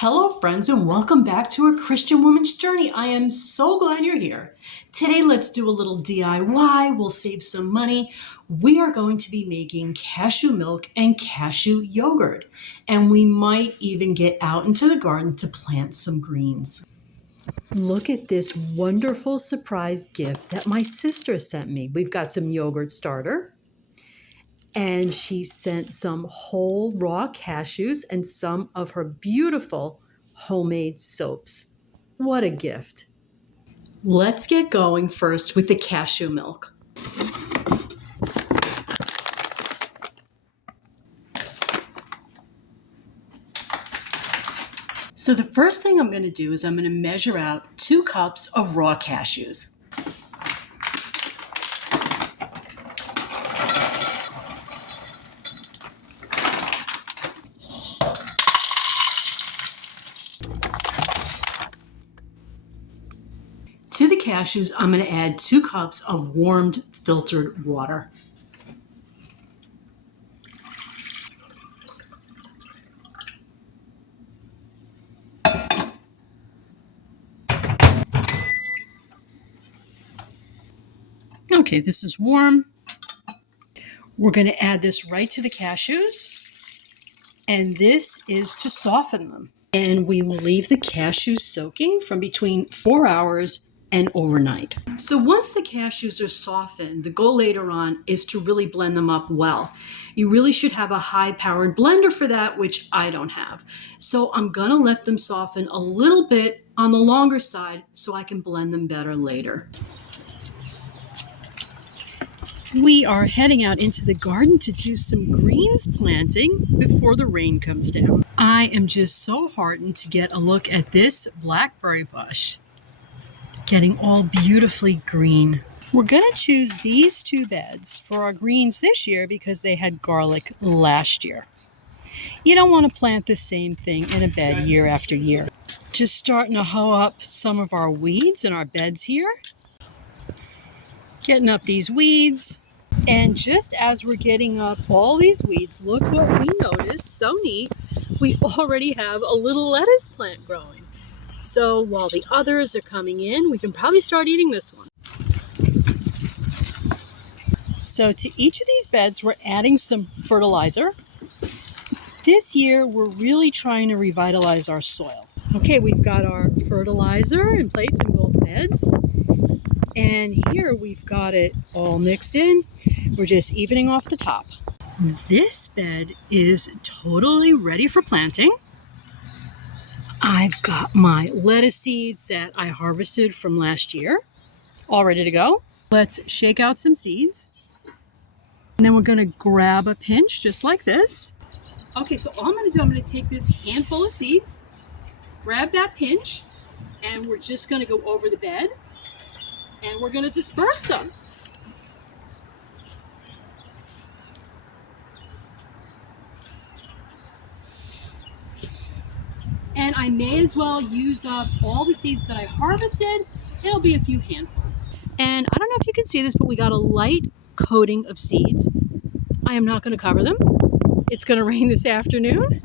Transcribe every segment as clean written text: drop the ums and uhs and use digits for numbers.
Hello, friends, and welcome back to A Christian Woman's Journey. I am so glad you're here. Today, let's do a little DIY. We'll save some money. We are going to be making cashew milk and cashew yogurt, and we might even get out into the garden to plant some greens. Look at this wonderful surprise gift that my sister sent me. We've got some yogurt starter. And she sent some whole raw cashews and some of her beautiful homemade soaps. What a gift. Let's get going first with the cashew milk. So the first thing I'm going to do is I'm going to measure out 2 cups of raw cashews. To the cashews, I'm going to add 2 cups of warmed filtered water. Okay, this is warm. We're going to add this right to the cashews, and this is to soften them. And we will leave the cashews soaking from between 4 hours and overnight. So once the cashews are softened, the goal later on is to really blend them up well. You really should have a high-powered blender for that, which I don't have. So I'm going to let them soften a little bit on the longer side so I can blend them better later. We are heading out into the garden to do some greens planting before the rain comes down. I am just so heartened to get a look at this blackberry bush, getting all beautifully green. We're going to choose these 2 beds for our greens this year because they had garlic last year. You don't want to plant the same thing in a bed year after year. Just starting to hoe up some of our weeds in our beds here. Getting up these weeds. And just as we're getting up all these weeds, look what we noticed, so neat. We already have a little lettuce plant growing. So while the others are coming in, we can probably start eating this one. So to each of these beds, we're adding some fertilizer. This year, we're really trying to revitalize our soil. Okay, we've got our fertilizer in place in both beds. And here we've got it all mixed in. We're just evening off the top. This bed is totally ready for planting. I've got my lettuce seeds that I harvested from last year, all ready to go. Let's shake out some seeds. And then we're going to grab a pinch just like this. Okay, so all I'm going to do, I'm going to take this handful of seeds, grab that pinch, and we're just going to go over the bed. And we're going to disperse them. And I may as well use up all the seeds that I harvested. It'll be a few handfuls. And I don't know if you can see this, but we got a light coating of seeds. I am not going to cover them. It's going to rain this afternoon,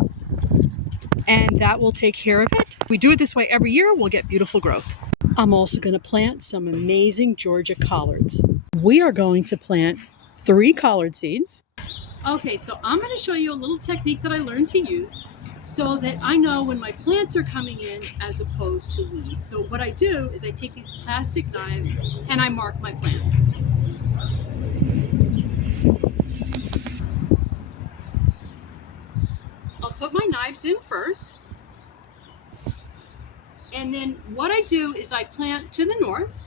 and that will take care of it. If we do it this way every year, we'll get beautiful growth. I'm also going to plant some amazing Georgia collards. We are going to plant 3 collard seeds. Okay, so I'm going to show you a little technique that I learned to use so that I know when my plants are coming in as opposed to weeds. So what I do is I take these plastic knives and I mark my plants. I'll put my knives in first. And then what I do is I plant to the north,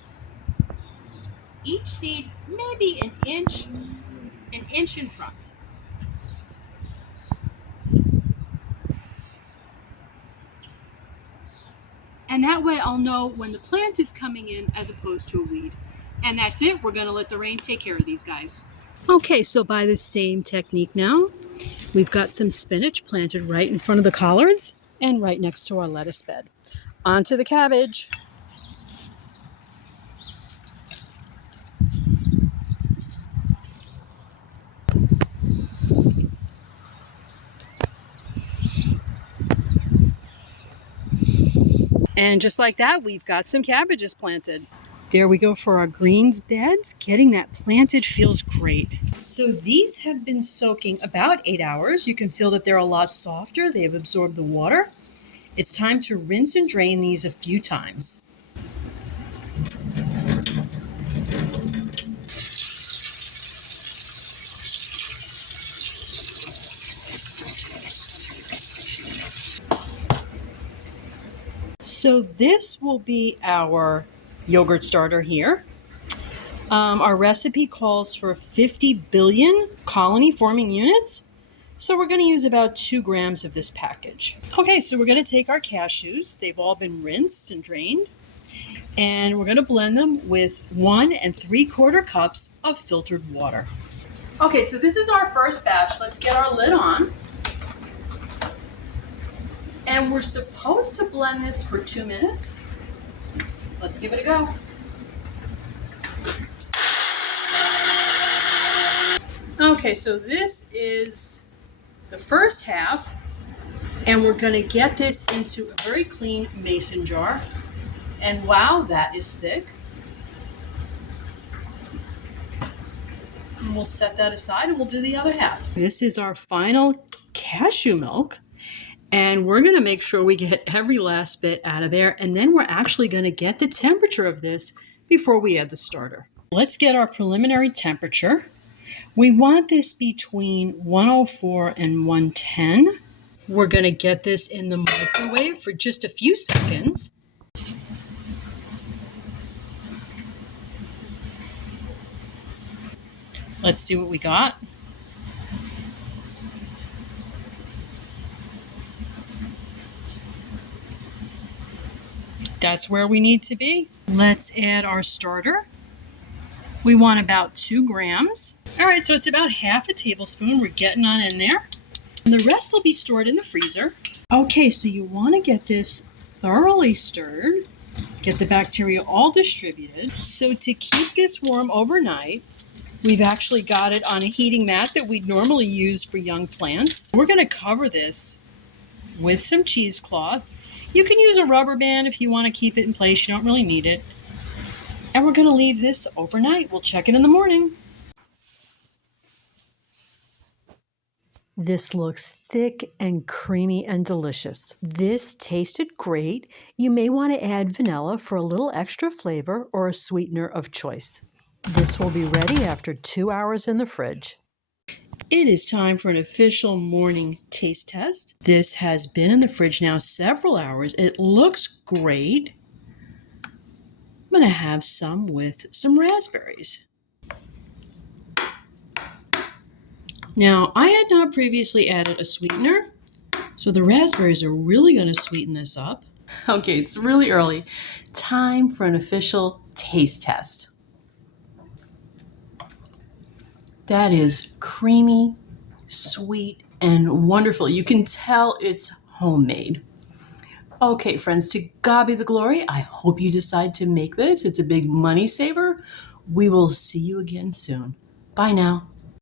each seed maybe an inch in front. And that way I'll know when the plant is coming in as opposed to a weed. And that's it. We're going to let the rain take care of these guys. Okay, so by the same technique now, we've got some spinach planted right in front of the collards and right next to our lettuce bed. Onto the cabbage. And just like that, we've got some cabbages planted. There we go for our greens beds. Getting that planted feels great. So these have been soaking about 8 hours. You can feel that they're a lot softer. They have absorbed the water. It's time to rinse and drain these a few times. So this will be our yogurt starter here. Our recipe calls for 50 billion colony forming units. So we're going to use about 2 grams of this package. Okay, so we're going to take our cashews. They've all been rinsed and drained. And we're going to blend them with 1 3/4 cups of filtered water. Okay, so this is our first batch. Let's get our lid on. And we're supposed to blend this for 2 minutes. Let's give it a go. Okay, so this is the first half, and we're going to get this into a very clean mason jar. And wow, that is thick. And we'll set that aside and we'll do the other half. This is our final cashew milk. And we're going to make sure we get every last bit out of there. And then we're actually going to get the temperature of this before we add the starter. Let's get our preliminary temperature. We want this between 104 and 110. We're going to get this in the microwave for just a few seconds. Let's see what we got. That's where we need to be. Let's add our starter. We want about 2 grams. All right, so it's about half a tablespoon. We're getting on in there. And the rest will be stored in the freezer. Okay, so you want to get this thoroughly stirred. Get the bacteria all distributed. So to keep this warm overnight, we've actually got it on a heating mat that we'd normally use for young plants. We're going to cover this with some cheesecloth. You can use a rubber band if you want to keep it in place. You don't really need it. And we're going to leave this overnight. We'll check it in the morning. This looks thick and creamy and delicious. This tasted great. You may want to add vanilla for a little extra flavor or a sweetener of choice. This will be ready after 2 hours in the fridge. It is time for an official morning taste test. This has been in the fridge now several hours. It looks great. I'm going to have some with some raspberries. Now, I had not previously added a sweetener, so the raspberries are really going to sweeten this up. Okay, it's really early. Time for an official taste test. That is creamy, sweet, and wonderful. You can tell it's homemade. Okay, friends, to God be the glory. I hope you decide to make this. It's a big money saver. We will see you again soon. Bye now.